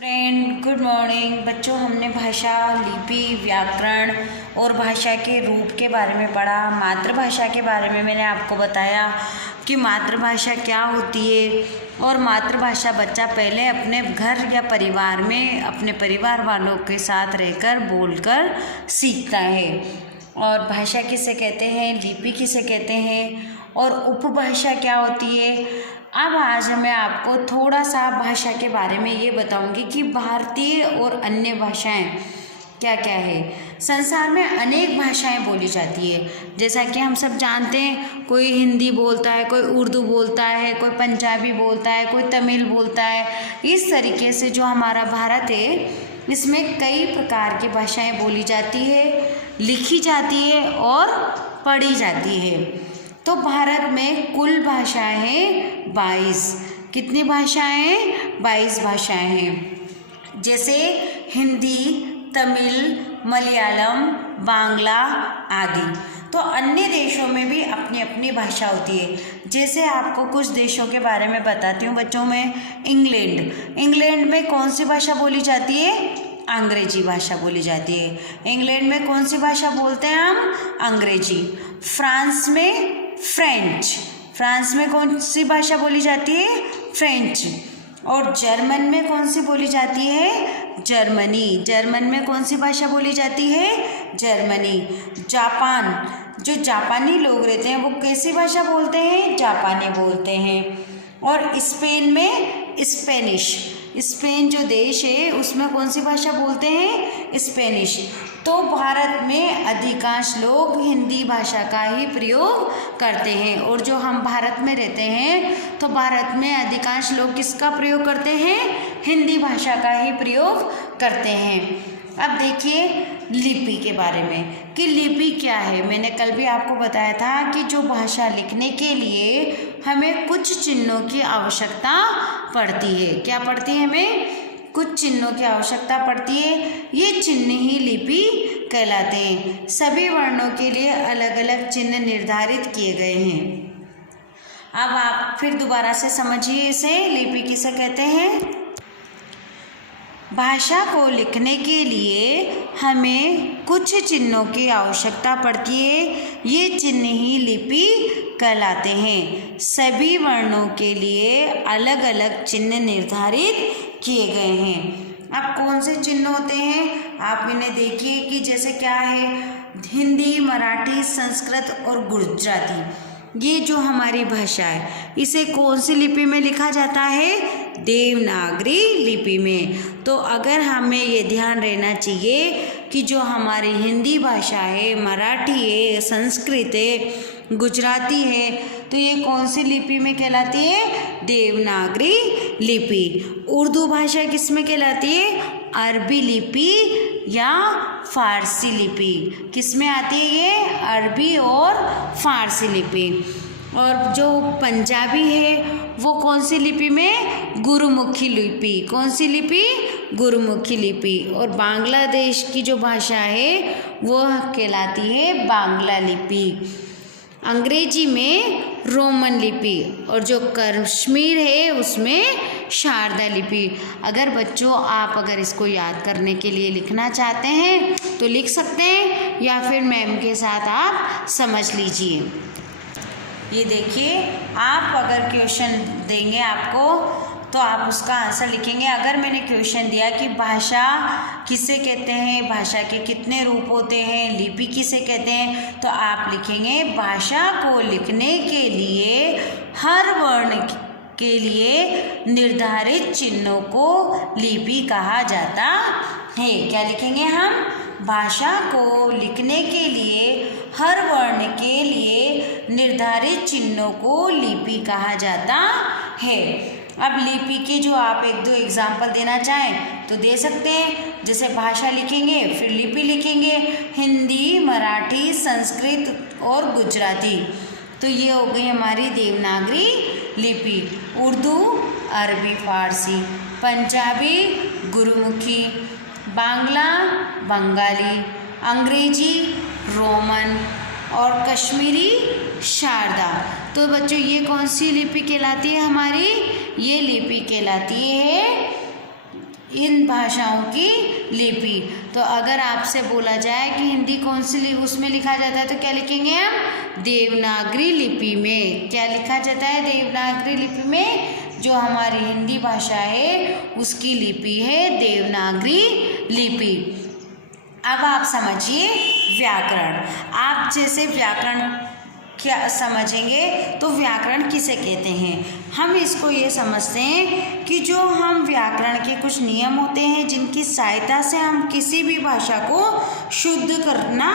Friend good morning बच्चों। हमने भाषा, लिपि, व्याकरण और भाषा के रूप के बारे में पढ़ा। मातृभाषा के बारे में मैंने आपको बताया कि मातृभाषा क्या होती है और मातृभाषा बच्चा पहले अपने घर या परिवार में अपने परिवार वालों के साथ रहकर बोलकर सीखता है। और भाषा किसे कहते हैं, लिपि किसे कहते हैं और उपभाषा क्या होती है। अब आज मैं आपको थोड़ा सा भाषा के बारे में ये बताऊंगी कि भारतीय और अन्य भाषाएं क्या क्या है। संसार में अनेक भाषाएं बोली जाती है, जैसा कि हम सब जानते हैं। कोई हिंदी बोलता है, कोई उर्दू बोलता है, कोई पंजाबी बोलता है, कोई तमिल बोलता है। इस तरीके से जो हमारा भारत है इसमें कई प्रकार की भाषाएं बोली जाती है, लिखी जाती है और पढ़ी जाती है। तो भारत में कुल भाषाएं हैं 22। कितनी भाषाएं हैं? 22 भाषाएं हैं, जैसे हिंदी, तमिल, मलयालम, बांग्ला आदि। तो अन्य देशों में भी अपनी अपनी भाषा होती है। जैसे आपको कुछ देशों के बारे में बताती हूँ बच्चों में। इंग्लैंड में कौन सी भाषा बोली जाती है? अंग्रेजी भाषा बोली जाती है। इंग्लैंड में कौन सी भाषा बोलते हैं हम? अंग्रेजी। फ्रांस में फ्रांस में कौन सी भाषा बोली जाती है? फ्रेंच। और जर्मन में कौन सी बोली जाती है? जर्मन में कौन सी भाषा बोली जाती है? जर्मनी। जापान, जो जापानी लोग रहते हैं वो कैसी भाषा बोलते हैं? जापानी बोलते हैं। और स्पेन में स्पेन जो देश है उसमें कौन सी भाषा बोलते हैं? स्पेनिश। तो भारत में अधिकांश लोग हिंदी भाषा का ही प्रयोग करते हैं। और जो हम भारत में रहते हैं तो भारत में अधिकांश लोग किसका प्रयोग करते हैं? हिंदी भाषा का ही प्रयोग करते हैं। अब देखिए लिपि के बारे में कि लिपि क्या है। मैंने कल भी आपको बताया था कि जो भाषा लिखने के लिए हमें कुछ चिन्हों की आवश्यकता पड़ती है। क्या पड़ती है? हमें कुछ चिन्हों की आवश्यकता पड़ती है। ये चिन्ह ही लिपि कहलाते हैं। सभी वर्णों के लिए अलग अलग चिन्ह निर्धारित किए गए हैं। अब आप फिर दोबारा से समझिए इसे, लिपि किसे कहते हैं। भाषा को लिखने के लिए हमें कुछ चिन्हों की आवश्यकता पड़ती है। ये चिन्ह ही लिपि कहलाते हैं। सभी वर्णों के लिए अलग अलग चिन्ह निर्धारित किए गए हैं। अब कौन से चिन्ह होते हैं आप इन्हें देखिए कि जैसे क्या है, हिंदी, मराठी, संस्कृत और गुजराती। ये जो हमारी भाषा है इसे कौन सी लिपि में लिखा जाता है? देवनागरी लिपि में। तो अगर हमें ये ध्यान रहना चाहिए कि जो हमारी हिंदी भाषा है, मराठी है, संस्कृत है, गुजराती है, तो ये कौन सी लिपि में कहलाती है? देवनागरी लिपि। उर्दू भाषा किस में कहलाती है? अरबी लिपि या फारसी लिपि। किस में आती है ये? अरबी और फारसी लिपि। और जो पंजाबी है वो कौन सी लिपि में? गुरुमुखी लिपि। कौन सी लिपि? गुरुमुखी लिपि। और बांग्लादेश की जो भाषा है वो कहलाती है बांग्ला लिपि। अंग्रेजी में रोमन लिपि और जो कश्मीर है उसमें शारदा लिपि। अगर बच्चों आप अगर इसको याद करने के लिए लिखना चाहते हैं तो लिख सकते हैं या फिर मैम के साथ आप समझ लीजिए। ये देखिए, आप अगर क्वेश्चन देंगे आपको तो आप उसका आंसर लिखेंगे। अगर मैंने क्वेश्चन दिया कि भाषा किसे कहते हैं, भाषा के कितने रूप होते हैं, लिपि किसे कहते हैं, तो आप लिखेंगे भाषा को लिखने के लिए हर वर्ण के लिए निर्धारित चिन्हों को लिपि कहा जाता है। क्या लिखेंगे हम? भाषा को लिखने के लिए हर वर्ण के लिए निर्धारित चिन्हों को लिपि कहा जाता है। अब लिपि के जो आप एक दो एग्जाम्पल देना चाहें तो दे सकते हैं। जैसे भाषा लिखेंगे फिर लिपि लिखेंगे, हिंदी, मराठी, संस्कृत और गुजराती। तो ये हो गई हमारी देवनागरी लिपि। उर्दू, अरबी, फारसी, पंजाबी, गुरुमुखी, बांग्ला, बंगाली, अंग्रेजी, रोमन और कश्मीरी शारदा। तो बच्चों ये कौन सी लिपि कहलाती है हमारी? ये लिपि कहलाती है इन भाषाओं की लिपि। तो अगर आपसे बोला जाए कि हिंदी कौन सी उसमें लिखा जाता है तो क्या लिखेंगे हम? देवनागरी लिपि में। क्या लिखा जाता है देवनागरी लिपि में? जो हमारी हिंदी भाषा है उसकी लिपि है देवनागरी लिपि। अब आप समझिए व्याकरण। आप जैसे व्याकरण क्या समझेंगे तो व्याकरण किसे कहते हैं? हम इसको ये समझते हैं कि जो हम व्याकरण के कुछ नियम होते हैं जिनकी सहायता से हम किसी भी भाषा को शुद्ध करना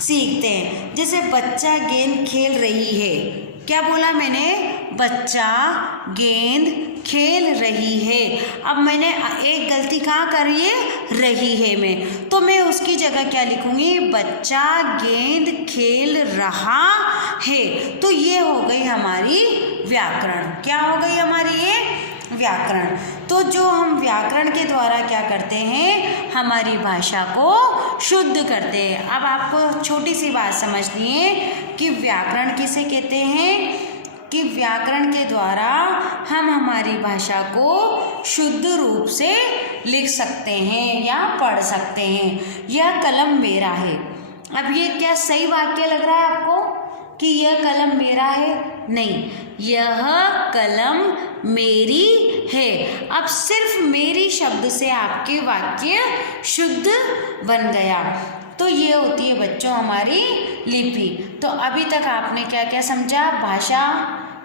सीखते हैं। जैसे बच्चा गेंद खेल रही है। क्या बोला मैंने? बच्चा गेंद खेल रही है। अब मैंने एक गलती कहाँ करी है? रही है में, तो मैं उसकी जगह क्या लिखूंगी? बच्चा गेंद खेल रहा है। तो ये हो गई हमारी व्याकरण। क्या हो गई हमारी ये? व्याकरण। तो जो हम व्याकरण के द्वारा क्या करते हैं? हमारी भाषा को शुद्ध करते हैं। अब आपको छोटी सी बात समझनी है कि व्याकरण किसे कहते हैं? कि व्याकरण के द्वारा हम हमारी भाषा को शुद्ध रूप से लिख सकते हैं या पढ़ सकते हैं। यह कलम मेरा है। अब ये क्या सही वाक्य लग रहा है आपको कि यह कलम मेरा है? नहीं, यह कलम मेरी है। अब सिर्फ मेरी शब्द से आपके वाक्य शुद्ध बन गया। तो ये होती है बच्चों हमारी लिपि। तो अभी तक आपने क्या क्या समझा?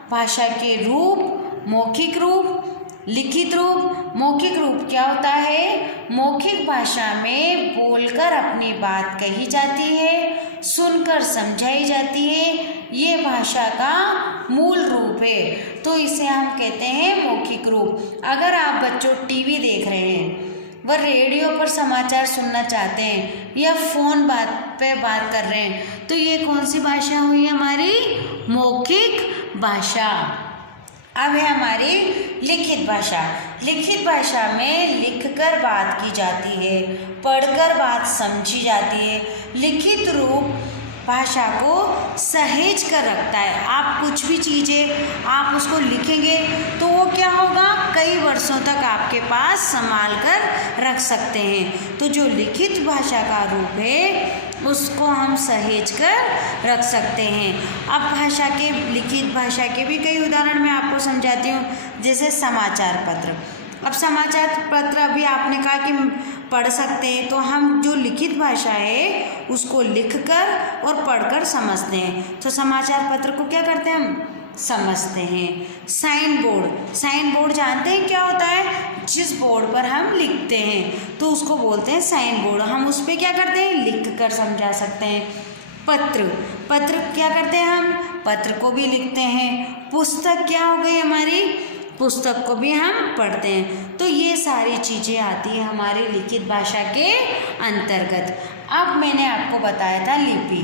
भाषा के रूप, मौखिक रूप, लिखित रूप। मौखिक रूप क्या होता है? मौखिक भाषा में बोलकर अपनी बात कही जाती है, सुनकर समझाई जाती है। ये भाषा का मूल रूप है, तो इसे हम कहते हैं मौखिक रूप। अगर आप बच्चों टीवी देख रहे हैं, वह रेडियो पर समाचार सुनना चाहते हैं या फ़ोन पे बात कर रहे हैं, तो ये कौन सी भाषा हुई हमारी? मौखिक भाषा। अब है हमारी लिखित भाषा। लिखित भाषा में लिखकर बात की जाती है, पढ़कर बात समझी जाती है। लिखित रूप भाषा को सहेज कर रखता है। आप कुछ भी चीज़ें आप उसको लिखेंगे तो वो क्या होगा? कई वर्षों तक आपके पास संभाल कर रख सकते हैं। तो जो लिखित भाषा का रूप है उसको हम सहेज कर रख सकते हैं। अब भाषा के लिखित भाषा के भी कई उदाहरण मैं आपको समझाती हूँ। जैसे समाचार पत्र। अब समाचार पत्र अभी आपने कहा कि पढ़ सकते हैं, तो हम जो लिखित भाषा है उसको लिखकर और पढ़कर समझते हैं। तो समाचार पत्र को क्या करते हैं? हम समझते हैं। Sign board. साइन बोर्ड जानते हैं क्या होता है? जिस बोर्ड पर हम लिखते हैं तो उसको बोलते हैं साइन बोर्ड। हम उस पर क्या करते हैं? लिख कर समझा सकते हैं। पत्र। पत्र क्या करते हैं? हम पत्र को भी लिखते हैं। पुस्तक क्या हो गई हमारी? पुस्तक को भी हम पढ़ते हैं। तो ये सारी चीज़ें आती हैं हमारी लिखित भाषा के अंतर्गत। अब मैंने आपको बताया था लिपि,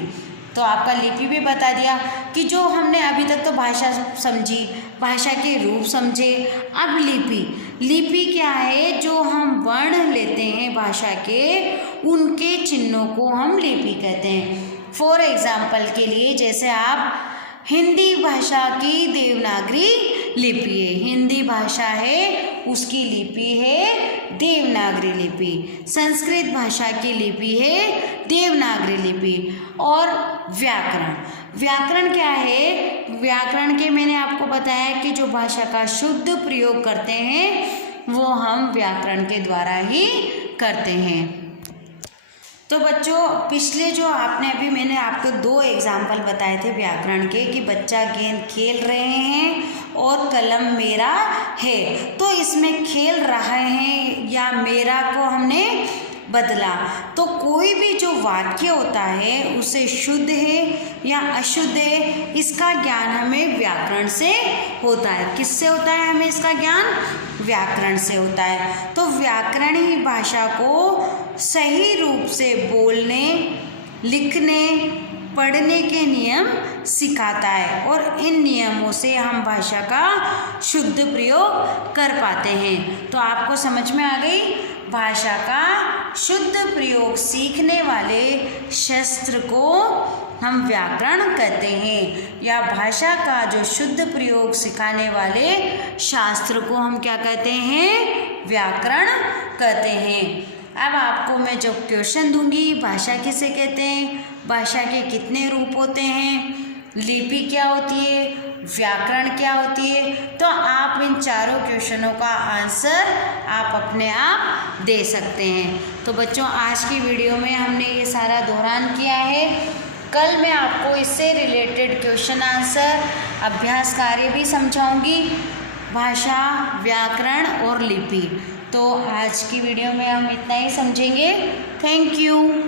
तो आपका लिपि भी बता दिया कि जो हमने अभी तक तो भाषा समझी, भाषा के रूप समझे। अब लिपि। लिपि क्या है? जो हम वर्ण लेते हैं भाषा के, उनके चिन्हों को हम लिपि कहते हैं। फॉर एग्जाम्पल के लिए, जैसे आप हिंदी भाषा की देवनागरी लिपि है। हिंदी भाषा है उसकी लिपि है देवनागरी लिपि। संस्कृत भाषा की लिपि है देवनागरी लिपि। और व्याकरण। व्याकरण क्या है? व्याकरण के मैंने आपको बताया कि जो भाषा का शुद्ध प्रयोग करते हैं वो हम व्याकरण के द्वारा ही करते हैं। तो बच्चों, पिछले जो आपने अभी मैंने आपको 2 एग्जाम्पल बताए थे व्याकरण के कि बच्चा गेंद खेल रहे हैं और कलम मेरा है। तो इसमें खेल रहे हैं या मेरा को हमने बदला। तो कोई भी जो वाक्य होता है उसे शुद्ध है या अशुद्ध है, इसका ज्ञान हमें व्याकरण से होता है। किससे होता है हमें इसका ज्ञान? व्याकरण से होता है। तो व्याकरण ही भाषा को सही रूप से बोलने, लिखने, पढ़ने के नियम सिखाता है और इन नियमों से हम भाषा का शुद्ध प्रयोग कर पाते हैं। तो आपको समझ में आ गई? भाषा का शुद्ध प्रयोग सीखने वाले शास्त्र को हम व्याकरण कहते हैं, या भाषा का जो शुद्ध प्रयोग सिखाने वाले शास्त्र को हम क्या कहते हैं? व्याकरण कहते हैं। अब आपको मैं जो क्वेश्चन दूंगी, भाषा किसे कहते हैं, भाषा के कितने रूप होते हैं, लिपि क्या होती है, व्याकरण क्या होती है, तो आप इन चारों क्वेश्चनों का आंसर आप अपने आप दे सकते हैं। तो बच्चों, आज की वीडियो में हमने ये सारा दौरान किया है। कल मैं आपको इससे रिलेटेड क्वेश्चन आंसर, अभ्यास कार्य भी समझाऊंगी, भाषा, व्याकरण और लिपि। तो आज की वीडियो में हम इतना ही समझेंगे। Thank you.